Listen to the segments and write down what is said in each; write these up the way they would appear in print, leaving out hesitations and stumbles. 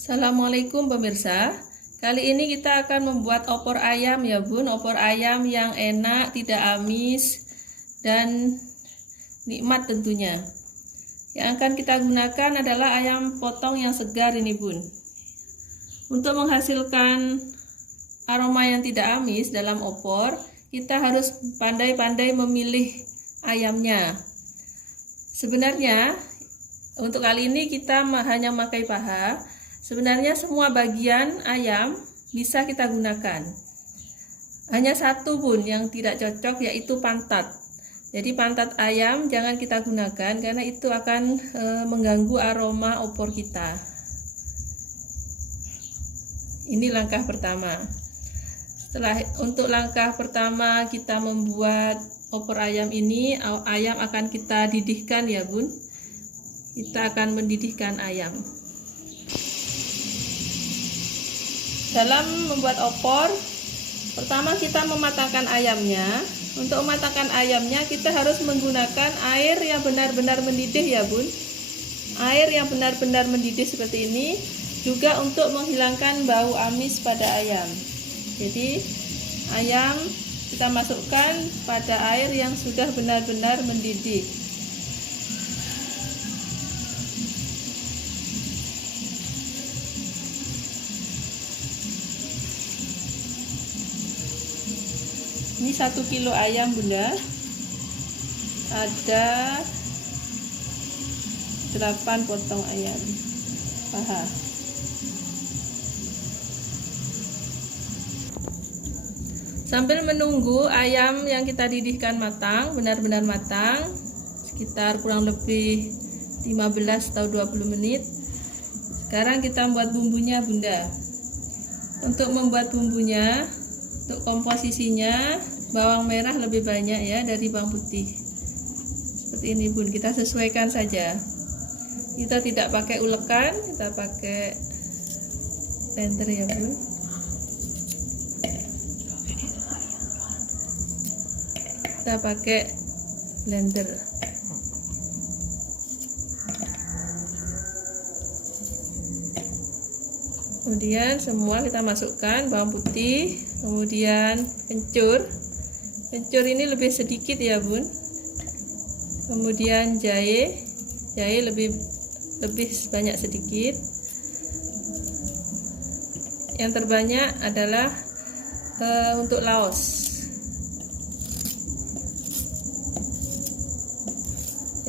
Assalamualaikum pemirsa. Kali ini kita akan membuat opor ayam ya bun. Opor ayam yang enak, tidak amis, dan nikmat tentunya. Yang akan kita gunakan adalah ayam potong yang segar ini bun. Untuk menghasilkan aroma yang tidak amis dalam opor, kita harus pandai-pandai memilih ayamnya. Sebenarnya untuk kali ini kita hanya memakai paha. Sebenarnya semua bagian ayam bisa kita gunakan. Hanya satu bun yang tidak cocok, yaitu pantat. Jadi pantat ayam jangan kita gunakan karena itu akan mengganggu aroma opor kita. Ini langkah pertama. Untuk langkah pertama kita membuat opor ayam ini, ayam akan kita didihkan ya bun. Kita akan mendidihkan ayam. Dalam membuat opor, pertama kita mematangkan ayamnya. Untuk mematangkan ayamnya kita harus menggunakan air yang benar-benar mendidih ya bun. Air yang benar-benar mendidih seperti ini juga untuk menghilangkan bau amis pada ayam. Jadi ayam kita masukkan pada air yang sudah benar-benar mendidih. Ini 1 kilo ayam bunda, ada 8 potong ayam paha. Sambil menunggu ayam yang kita didihkan matang, benar-benar matang, sekitar kurang lebih 15 atau 20 menit. Sekarang kita membuat bumbunya bunda. Untuk membuat bumbunya, untuk komposisinya, bawang merah lebih banyak ya dari bawang putih. Seperti ini bun, kita sesuaikan saja. Kita tidak pakai ulekan, kita pakai blender ya bun. Kita pakai blender. Kemudian semua kita masukkan, bawang putih, kemudian kencur. Kencur ini lebih sedikit ya bun. Kemudian jahe lebih banyak sedikit. Yang terbanyak adalah untuk laos.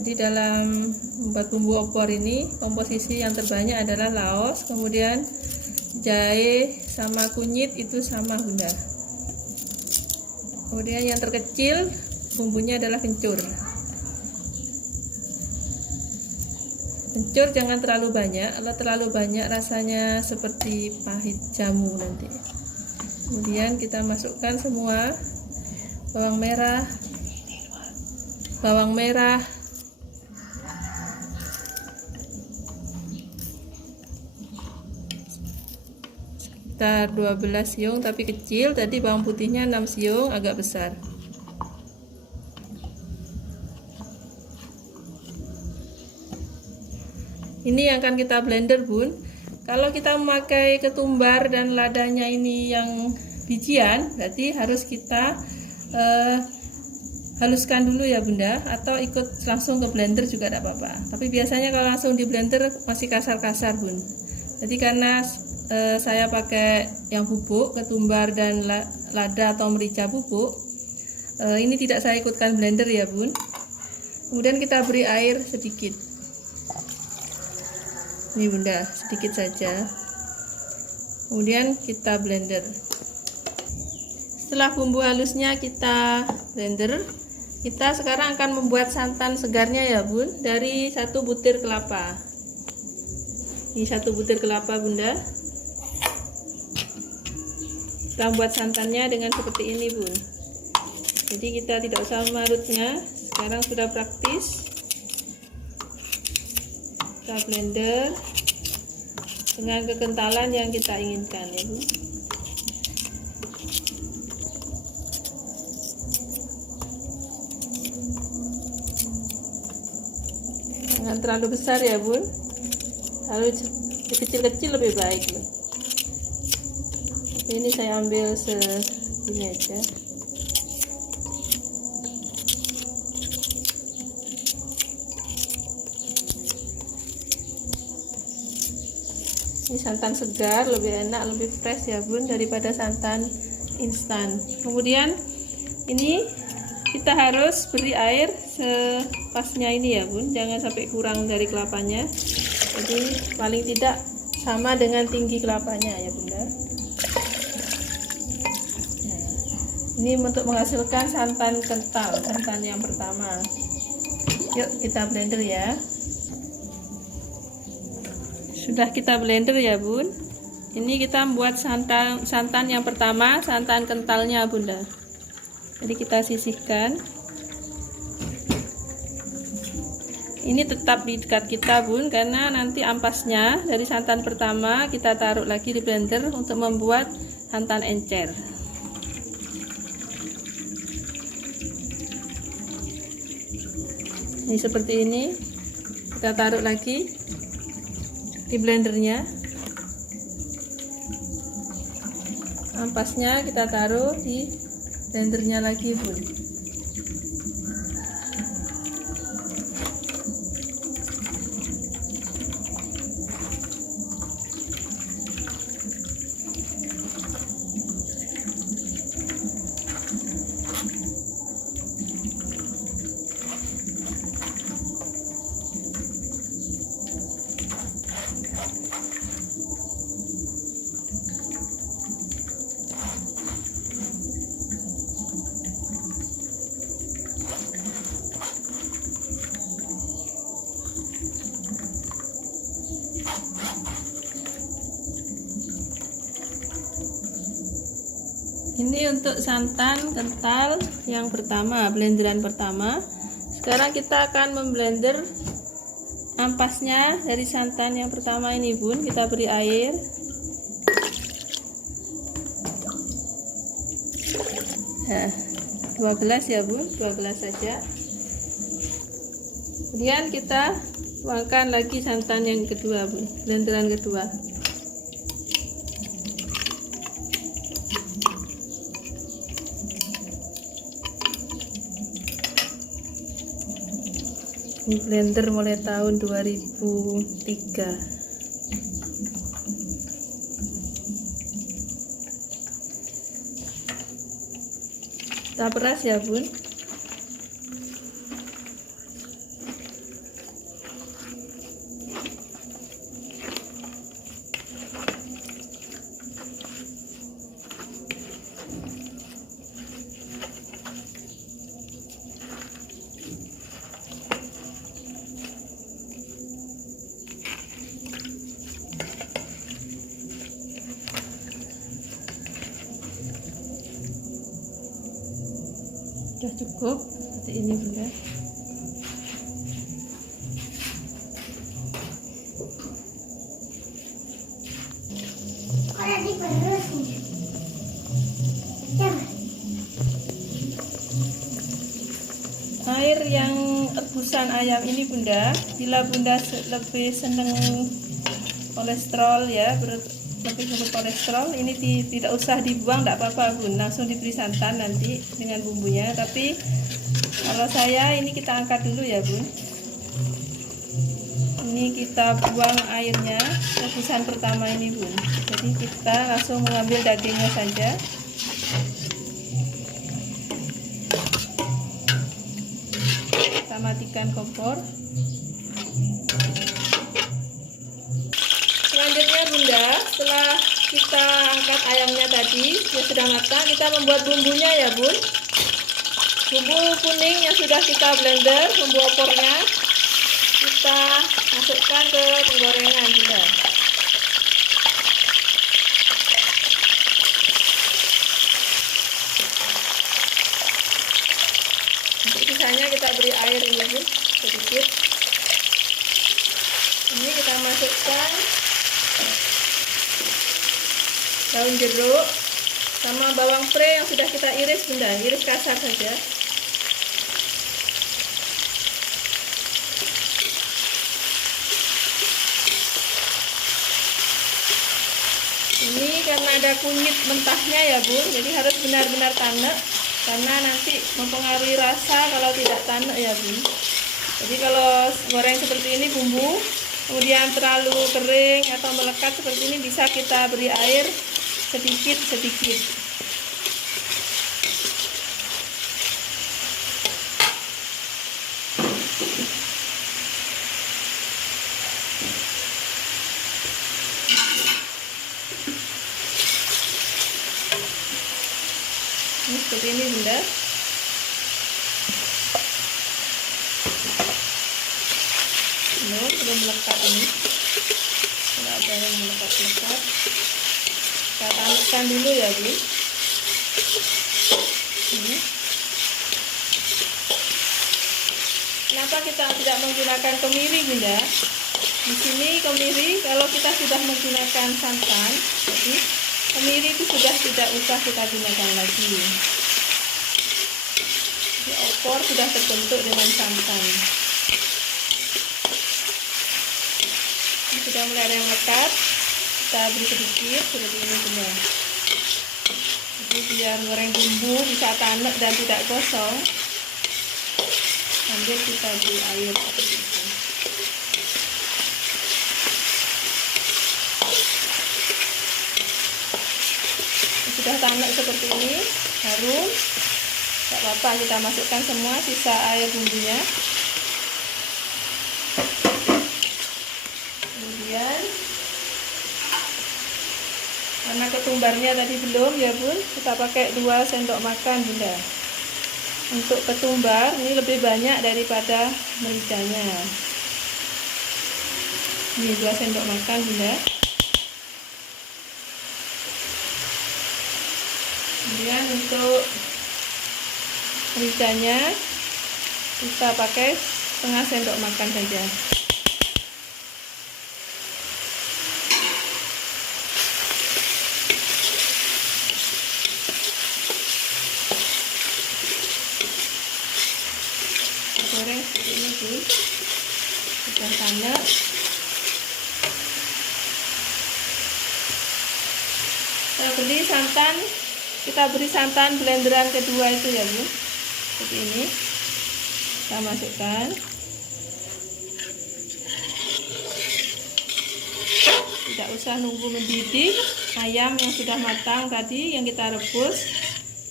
Jadi dalam membuat bumbu opor ini komposisi yang terbanyak adalah laos, kemudian jahe sama kunyit itu sama bunda. Kemudian yang terkecil bumbunya adalah kencur. Kencur jangan terlalu banyak, kalau terlalu banyak rasanya seperti pahit jamu nanti. Kemudian kita masukkan semua bawang merah, sekitar 12 siung tapi kecil, tadi bawang putihnya 6 siung agak besar. Ini yang akan kita blender bun. Kalau kita memakai ketumbar dan ladanya ini yang bijian, berarti harus kita haluskan dulu ya bunda, atau ikut langsung ke blender juga tidak apa-apa. Tapi biasanya kalau langsung di blender masih kasar-kasar bun. Jadi karena saya pakai yang bubuk, ketumbar dan lada atau merica bubuk, ini tidak saya ikutkan blender ya bun. Kemudian kita beri air sedikit. Ini bunda, sedikit saja. Kemudian kita blender. Setelah bumbu halusnya kita blender, kita sekarang akan membuat santan segarnya ya bun, dari 1 butir kelapa. Ini 1 butir kelapa bunda. Kita buat santannya dengan seperti ini bun. Jadi kita tidak usah memarutnya, sekarang sudah praktis. Kita blender dengan kekentalan yang kita inginkan ya bun. Jangan terlalu besar ya bun, Kalau kecil-kecil lebih baik loh. Ini saya ambil segini aja. Ini santan segar, lebih enak, lebih fresh ya bun, daripada santan instan. Kemudian ini kita harus beri air sepasnya ini ya bun, jangan sampai kurang dari kelapanya. Jadi paling tidak sama dengan tinggi kelapanya ya bunda. Nah, ini untuk menghasilkan santan kental, santan yang pertama. Yuk kita blender ya. Sudah kita blender ya bun. Ini kita membuat santan yang pertama, santan kentalnya bunda. Jadi kita sisihkan. Ini tetap di dekat kita bun, karena nanti ampasnya dari santan pertama kita taruh lagi di blender untuk membuat santan encer. Ini seperti ini, kita taruh lagi di blendernya. Ampasnya kita taruh di blendernya lagi bun. Ini untuk santan kental yang pertama, blenderan pertama. Sekarang kita akan memblender ampasnya dari santan yang pertama ini bun. Kita beri air. Nah, 2 gelas ya bun, 2 gelas saja. Kemudian kita tuangkan lagi santan yang kedua bun, blenderan kedua. Ini blender mulai tahun 2003. Kita peras ya bun. Sudah cukup seperti ini bunda. Air yang rebusan ayam ini bunda, bila bunda lebih seneng kolesterol ya, lebih kolesterol, ini tidak usah dibuang, tidak apa-apa bun, langsung diberi santan nanti dengan bumbunya. Tapi kalau saya ini kita angkat dulu ya bun. Ini kita buang airnya rebusan pertama ini bun. Jadi kita langsung mengambil dagingnya saja. Kita matikan kompor. Selanjutnya bunda, setelah kita angkat ayamnya tadi yang sudah matang, kita membuat bumbunya ya bun. Bumbu kuning yang sudah kita blender, bumbu opornya kita masukkan ke penggorengan bunda. Nanti sisanya kita beri air ini bun, sedikit. Ini kita masukkan daun jeruk sama bawang pre yang sudah kita iris bunda, iris kasar saja. Ini karena ada kunyit mentahnya ya Bun, jadi harus benar-benar tanek karena nanti mempengaruhi rasa kalau tidak tanek ya Bun. Jadi kalau goreng seperti ini bumbu kemudian terlalu kering atau melekat seperti ini, bisa kita beri air sedikit-sedikit. Ini seperti ini Bunda. Belum melekat ini. Tidak ada yang melekat-lekat. Kita tanamkan dulu ya Bu. Ini. Kenapa kita tidak menggunakan kemiri Bunda? Di sini kemiri kalau kita sudah menggunakan santan, jadi kemiri itu sudah tidak usah kita gunakan lagi. Jadi opor sudah terbentuk dengan santan. Ini sudah mulai ada yang melekat, kita beri sedikit seperti ini Bunda. Jadi biar goreng bumbu bisa tanek dan tidak gosong, sambil kita beri air seperti itu. Sudah tanek seperti ini, harum, tidak apa-apa, kita masukkan semua sisa air bumbunya. Kemudian karena ketumbarnya tadi belum ya Bun, kita pakai 2 sendok makan Bunda. Untuk ketumbar ini lebih banyak daripada mericanya. Ini 2 sendok makan Bunda. Kemudian untuk mericanya kita pakai setengah sendok makan saja. Goreng seperti ini Bu, sudah tanek. Kita beli santan, kita beri santan blenderan kedua itu ya Bu, seperti ini. Kita masukkan. Tidak usah nunggu mendidih. Ayam yang sudah matang tadi yang kita rebus,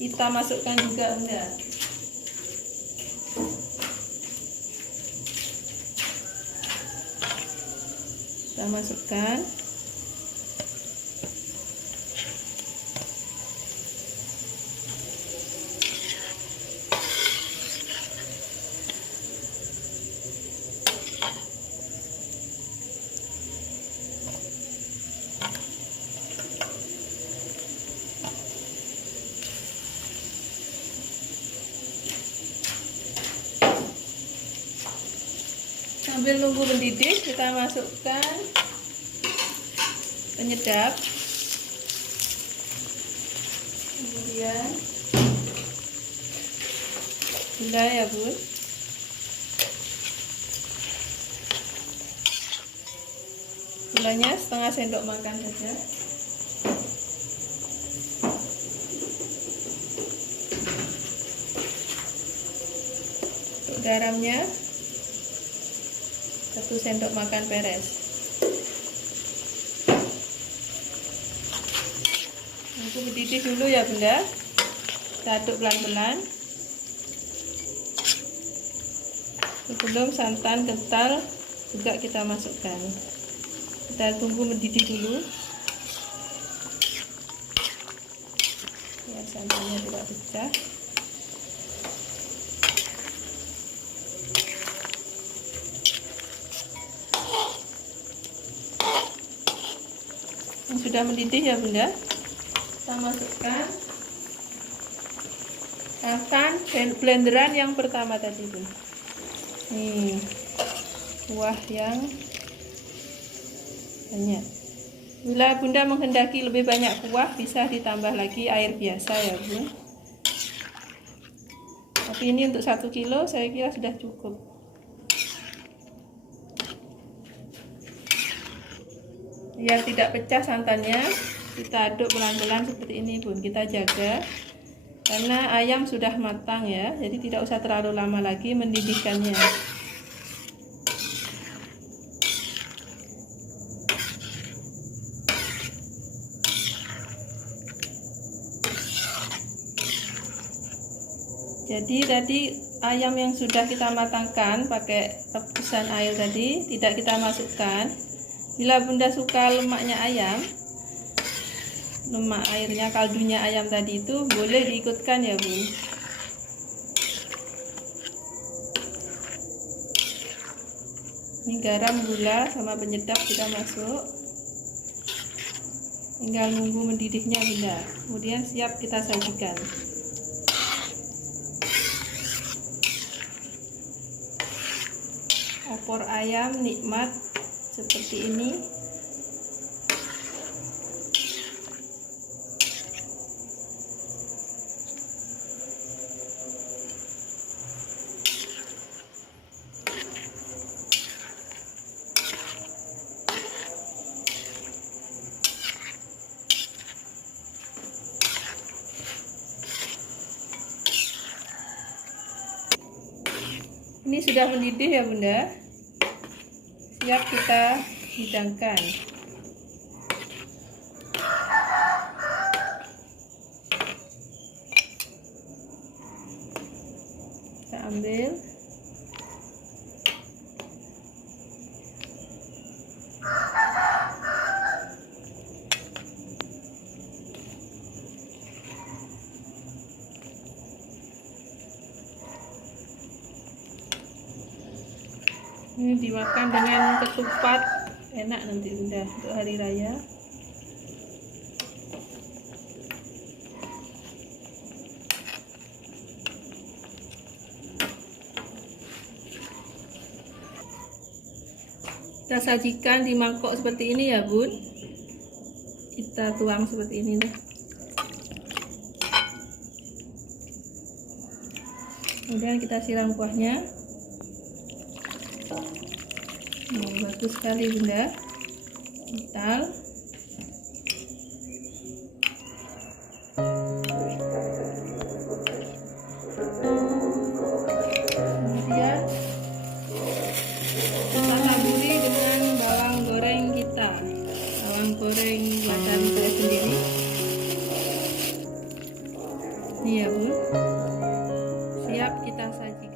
kita masukkan juga Bunda. Kita masukkan. Sambil nunggu mendidih, kita masukkan penyedap, kemudian gula ya Bu, gulanya setengah sendok makan saja. Untuk garamnya 1 sendok makan peres. Tunggu mendidih dulu ya Bunda. Kita aduk pelan-pelan sebelum santan kental juga kita masukkan. Kita tunggu mendidih dulu ya, santannya tidak pecah. Sudah mendidih ya Bunda, kita masukkan santan blenderan yang pertama tadi Bu. Nih kuah yang banyak. Bila Bunda menghendaki lebih banyak kuah, bisa ditambah lagi air biasa ya Bu. Tapi ini untuk 1 kilo saya kira sudah cukup. Biar tidak pecah santannya, Kita aduk pelan-pelan seperti ini Bun, kita jaga karena ayam sudah matang ya, jadi tidak usah terlalu lama lagi mendidihkannya. Jadi tadi ayam yang sudah kita matangkan pakai rebusan air tadi tidak kita masukkan. Bila Bunda suka lemaknya ayam, lemak airnya, kaldunya ayam tadi itu boleh diikutkan ya Bun. Ini garam, gula, sama penyedap kita masuk. Tinggal nunggu mendidihnya Bunda. Kemudian siap kita sajikan. Opor ayam nikmat seperti ini. Ini sudah mendidih ya Bunda. Siap kita hidangkan. Kita ambil. Ini dimakan dengan ketupat, enak nanti Bunda untuk hari raya. Kita sajikan di mangkok seperti ini ya Bun. Kita tuang seperti ini nih. Kemudian kita siram kuahnya. Bagus sekali Bunda, kental. Kemudian kita taburi dengan bawang goreng kita, bawang goreng buatan saya sendiri. Ini ya Bun, siap kita sajikan.